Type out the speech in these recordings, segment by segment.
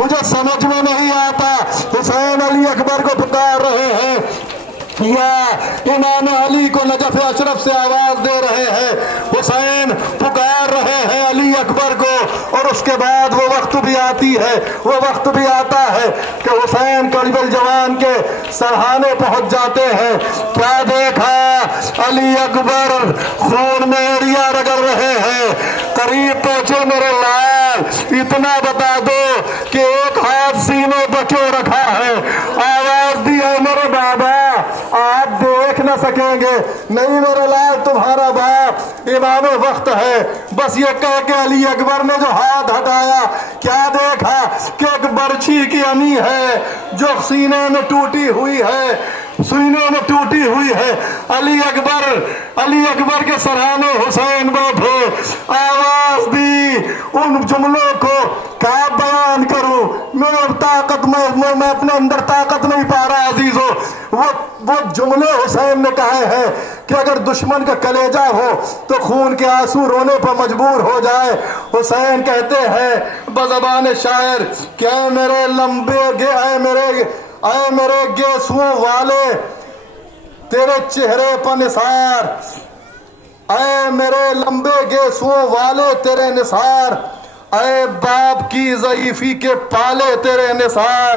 مجھے سمجھ میں نہیں آتا۔ حسین علی اکبر کو پکار رہے ہیں یا امام علی کو نجف اشرف سے آواز دے رہے ہیں، حسین پکار رہے ہیں علی اکبر کو، اور اس کے بعد وہ وقت بھی آتی ہے، وہ وقت بھی آتا ہے کہ حسین قریب الجوان کے سرہانے پہنچ جاتے ہیں۔ کیا دیکھا؟ علی اکبر خون میں ایڑیاں رگڑ رہے ہیں۔ قریب پہنچے میرے لال، اتنا بتا دو کہ ایک ہاتھ سینے پہ کیوں رکھا ہے؟ آواز دی ہے میرے بابا آپ دیکھ نہ سکیں گے، نہیں میرے لال تمہارا باپ امام وقت ہے۔ بس یہ کہہ کے علی اکبر نے جو ہاتھ ہٹایا، کیا دیکھا کہ ایک برچھی کی امی ہے جو سینے میں ٹوٹی ہوئی ہے، سینے میں ٹوٹی ہوئی ہے۔ علی اکبر کے سرہانے حسین بیٹھے، آواز دی ان جملوں کو کیا بیان کروں، میں اپنے اندر طاقت نہیں پا رہا عزیزو۔ وہ جملے حسین نے کہے ہیں کہ اگر دشمن کا کلیجہ ہو تو خون کے آنسو رونے پر مجبور ہو جائے۔ حسین کہتے ہیں بزبان شاعر کہ اے میرے لمبے اے میرے گیسوؤں والے تیرے چہرے پر نثار، اے میرے لمبے گیسوؤں والے تیرے نثار، اے باپ کی ضعیفی کے پالے تیرے نثار،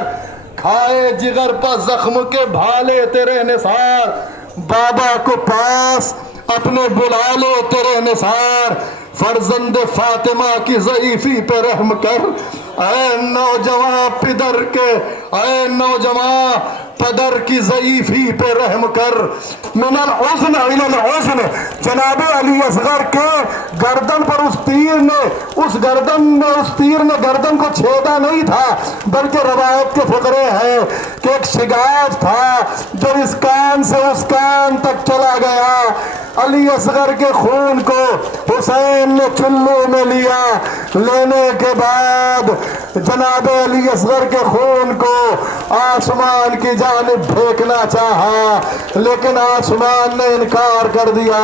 کھائے جگر پر زخم کے بھالے تیرے نثار، بابا کو پاس اپنے بلا لے تیرے نثار، فرزند فاطمہ کی ضعیفی پہ رحم کر، اے نوجوان پدر کی ضعیفی پہ رحم کر۔ من العزن الى العزن، جناب علی اصغر کے گردن پر اس تیر نے گردن کو چھیدا نہیں تھا، بلکہ روایت کے فقرے ہیں کہ ایک شگاف تھا جو اس کان سے اس کان تک چلا گیا۔ علی اصغر کے خون کو حسین نے چلو میں لیا، لینے کے بعد جناب علی اصغر کے خون کو آسمان کی جانب پھینکنا چاہا، لیکن آسمان نے انکار کر دیا۔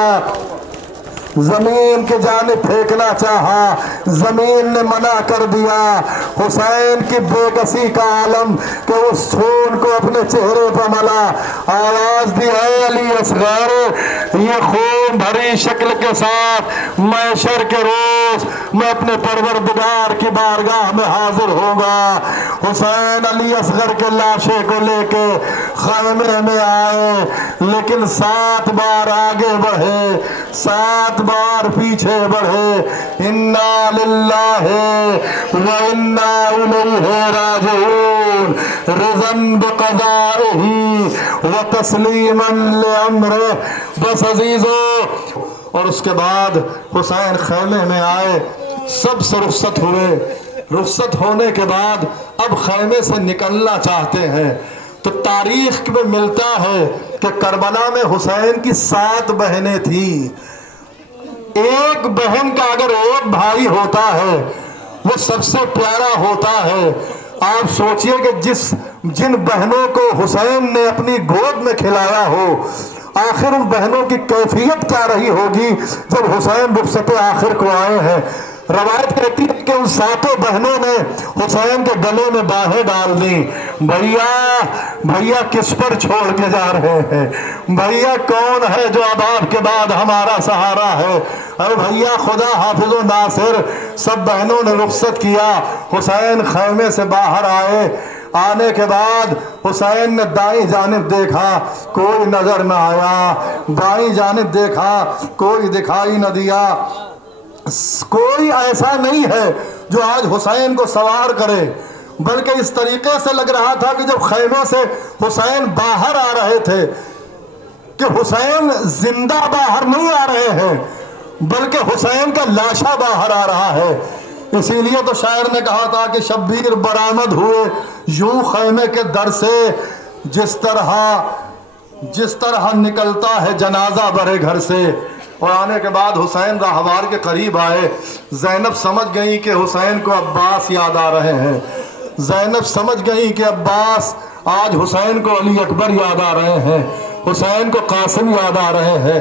زمین کی جانب پھینکنا چاہا، زمین نے منع کر دیا۔ حسین کی بے کسی کا عالم کہ اس خون کو اپنے چہرے پر ملا، آواز دی اے علی اصغر یہ خون بھری شکل کے ساتھ محشر کے روز میں اپنے پروردگار کی بارگاہ میں حاضر ہوں گا۔ حسین علی اصغر کے لاشے کو لے کے خیمے میں آئے، لیکن 7 بار آگے بڑھے، 7 بار پیچھے بڑھے۔ انا للہ و انا الیہ راجعون، رضا بقضائہ و تسلیما لامرہ۔ بس عزیزو، اور اس کے بعد حسین خیمے میں آئے، سب سے رخصت ہوئے۔ رخصت ہونے کے بعد اب خیمے سے نکلنا چاہتے ہیں، تو تاریخ میں ملتا ہے کہ کربلا میں حسین کی 7 بہنیں تھیں۔ ایک بہن کا اگر ایک بھائی ہوتا ہے وہ سب سے پیارا ہوتا ہے۔ آپ سوچئے کہ جن بہنوں کو حسین نے اپنی گود میں کھلایا ہو، آخر ان بہنوں کی کیفیت کیا رہی ہوگی جب حسین رخصت آخر کو آئے ہیں۔ روایت کہتی ہے کہ ان 7 بہنوں نے حسین کے گلے میں باہیں ڈال دی، بھیا کس پر چھوڑ کے جا رہے ہیں؟ بھیا کون ہے جو اب آپ کے بعد ہمارا سہارا ہے؟ اے بھیا خدا حافظ و ناصر۔ سب بہنوں نے رخصت کیا، حسین خیمے سے باہر آئے۔ آنے کے بعد حسین نے دائیں جانب دیکھا، کوئی نظر نہ آیا، بائیں جانب دیکھا، کوئی دکھائی نہ دیا۔ کوئی ایسا نہیں ہے جو آج حسین کو سوار کرے، بلکہ اس طریقے سے لگ رہا تھا کہ جب خیمے سے حسین باہر آ رہے تھے کہ حسین زندہ باہر نہیں آ رہے ہیں، بلکہ حسین کا لاشا باہر آ رہا ہے۔ اسی لیے تو شاعر نے کہا تھا کہ شبیر برآمد ہوئے یوں خیمے کے در سے، جس طرح نکلتا ہے جنازہ برے گھر سے۔ اور آنے کے بعد حسین راہوار کے قریب آئے۔ زینب سمجھ گئی کہ حسین کو عباس یاد آ رہے ہیں، زینب سمجھ گئی کہ عباس آج حسین کو علی اکبر یاد آ رہے ہیں، حسین کو قاسم یاد آ رہے ہیں۔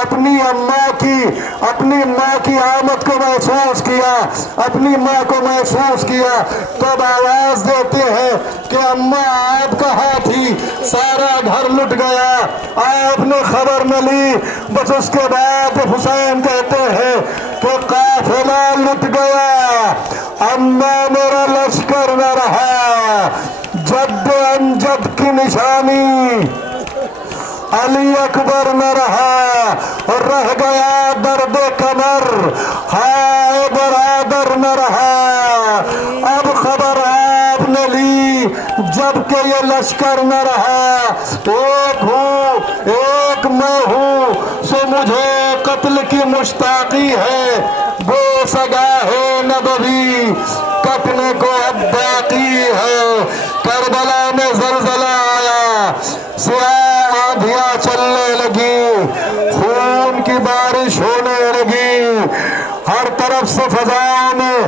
اپنی اماں کی اپنی ماں کی آمد کو محسوس کیا، اپنی ماں کو محسوس کیا، تب آواز دیتے ہیں کہ اماں آپ کہاں تھی؟ سارا گھر لٹ گیا، آپ نے خبر نہ لی۔ بس اس کے بعد حسین کہتے ہیں کہ قافلہ لٹ گیا، اماں میرا لشکر نہ رہا، جد امجد کی نشانی علی اکبر نہ رہا، اور رہ گیا درد کمر، ہائے برادر نہ رہا۔ اب خبر آپ نے لی جب کہ یہ لشکر نہ رہا، ایک ہوں ایک میں ہوں سو مجھے قتل کی مشتاقی ہے، گو سگاہ نبوی کٹنے کو اب باقی ہے۔ کربلا میں زلزلہ آیا، سیاہ آندھیاں چلنے لگی، خون کی بارش ہونے لگی، ہر طرف سے فضاؤں میں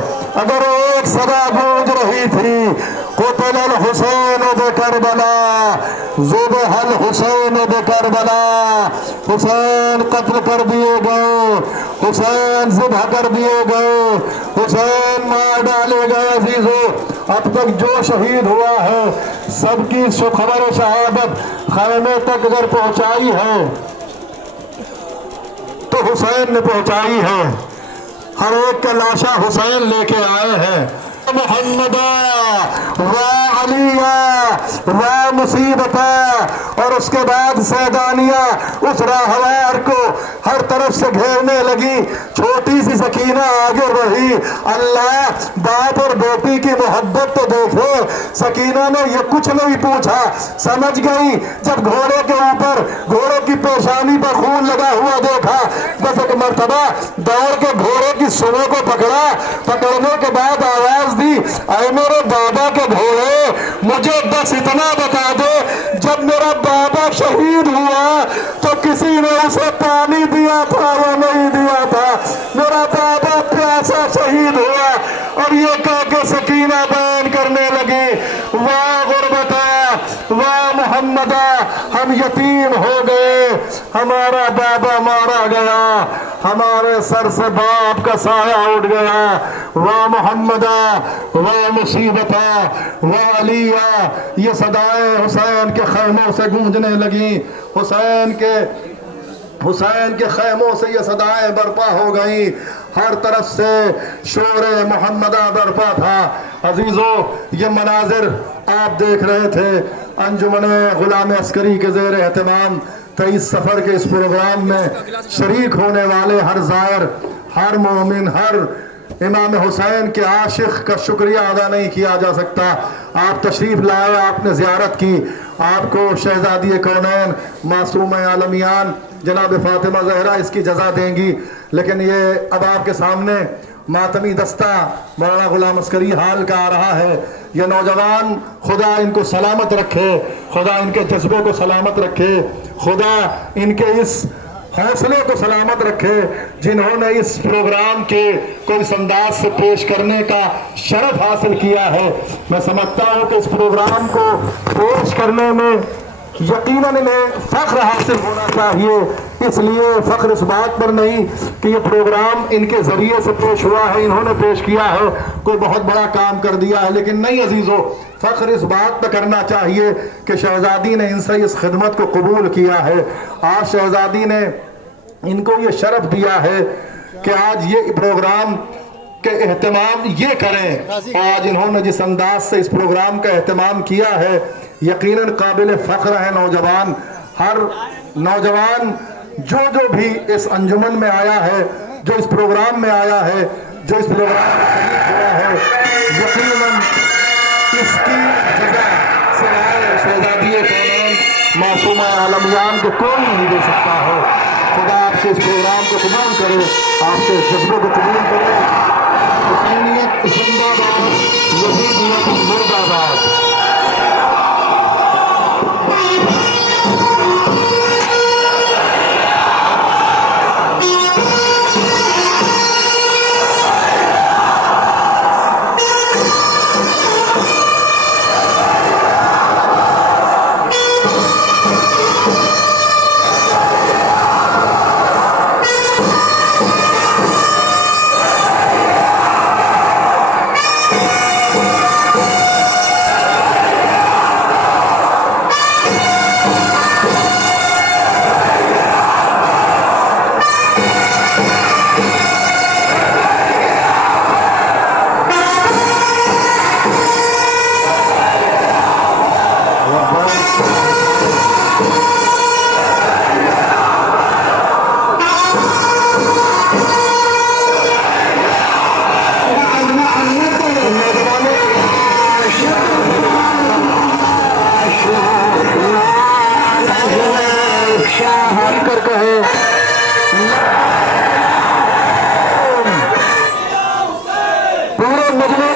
اگر ایک صدا گونج رہی تھی، قتل الحسین بکربلا، ذبح الحسین بکربلا، حسین قتل کر دیے گئے، حسین ذبح کر دیے گئے، حسین مار ڈالے گئے۔ عزیزو، اب تک جو شہید ہوا ہے سب کی خبر شہادت خیمے تک اگر پہنچائی ہے تو حسین نے پہنچائی ہے، ہر ایک کا لاشا حسین لے کے آئے ہیں۔ محمد و علی و مصیبت، اور اس کے بعد سیدانیہ اس راہوار کو ہر طرف سے گھیرنے لگی، چھوٹی سی سکینہ آگے بڑھی۔ اللہ، باپ اور بیٹی کی محبت تو دیکھو، سکینہ نے یہ کچھ نہیں پوچھا، سمجھ گئی جب گھوڑے کے اوپر گھوڑے کی پیشانی پر خون لگا ہوا دیکھا، بس ایک مرتبہ دوڑ کے گھوڑے کی سروں کو پکڑا، پکڑنے کے بعد آواز دی، اے میرے بابا کے گھوڑے، مجھے بس اتنا بتا دے، جب میرا بابا شہید ہوا تو کسی نے اسے پانی دیا تھا یا نہیں دیا تھا؟ میرا بابا پیاسا شہید ہوا۔ اور یہ کہہ کے سکینہ بیان کرنے لگی، واہ غربتا واہ محمدہ، ہم یتیم ہو گئے، ہمارا بابا مارا گیا، ہمارے سر سے باپ کا سایہ اٹھ گیا، واہ محمدہ واہ مصیبتہ واہ علیہ۔ یہ صدائیں حسین کے خیموں سے گونجنے لگیں، حسین کے خیموں سے یہ صدائیں برپا ہو گئیں، ہر طرف سے شور محمدہ برپا تھا۔ عزیزو، یہ مناظر آپ دیکھ رہے تھے انجمن غلام عسکری کے زیر اہتمام 23 سفر کے اس پروگرام میں شریک ہونے والے ہر زائر، ہر مومن، ہر امام حسین کے عاشق کا شکریہ ادا نہیں کیا جا سکتا۔ آپ تشریف لائے، آپ نے زیارت کی، آپ کو شہزادی کونین معصوم عالمیان جناب فاطمہ زہرا اس کی جزا دیں گی، لیکن یہ اب آپ کے سامنے ماتمی دستہ مولانا غلام عسکری حال کا آ رہا ہے۔ یہ نوجوان، خدا ان کو سلامت رکھے، خدا ان کے جذبے کو سلامت رکھے، خدا ان کے اس حوصلے کو سلامت رکھے، جنہوں نے اس پروگرام کے کوئی اس انداز سے پیش کرنے کا شرف حاصل کیا ہے۔ میں سمجھتا ہوں کہ اس پروگرام کو پیش کرنے میں یقیناً انہیں فخر حاصل ہونا چاہیے، اس لیے فخر اس بات پر نہیں کہ یہ پروگرام ان کے ذریعے سے پیش ہوا ہے، انہوں نے پیش کیا ہے، کوئی بہت بڑا کام کر دیا ہے، لیکن نہیں عزیزو، فخر اس بات پہ کرنا چاہیے کہ شہزادی نے ان سے اس خدمت کو قبول کیا ہے۔ آج شہزادی نے ان کو یہ شرف دیا ہے کہ آج یہ پروگرام کے اہتمام یہ کریں۔ آج انہوں نے جس انداز سے اس پروگرام کا اہتمام کیا ہے، یقیناً قابل فخر ہے نوجوان۔ ہر نوجوان جو بھی اس انجمن میں آیا ہے، جو اس پروگرام میں آیا ہے، جو اس پروگرام میں شریک ہوا ہے، یقیناً اس کی جزا سوائے شہزادی کونین معصومہ عالمیان کو کوئی نہیں دے سکتا ہے۔ خدا آپ کے اس پروگرام کو قبول کرے، آپ کے اس جذبے کو قبول کرے۔ حسینیت زندہ باد، یزیدیت مردہ باد۔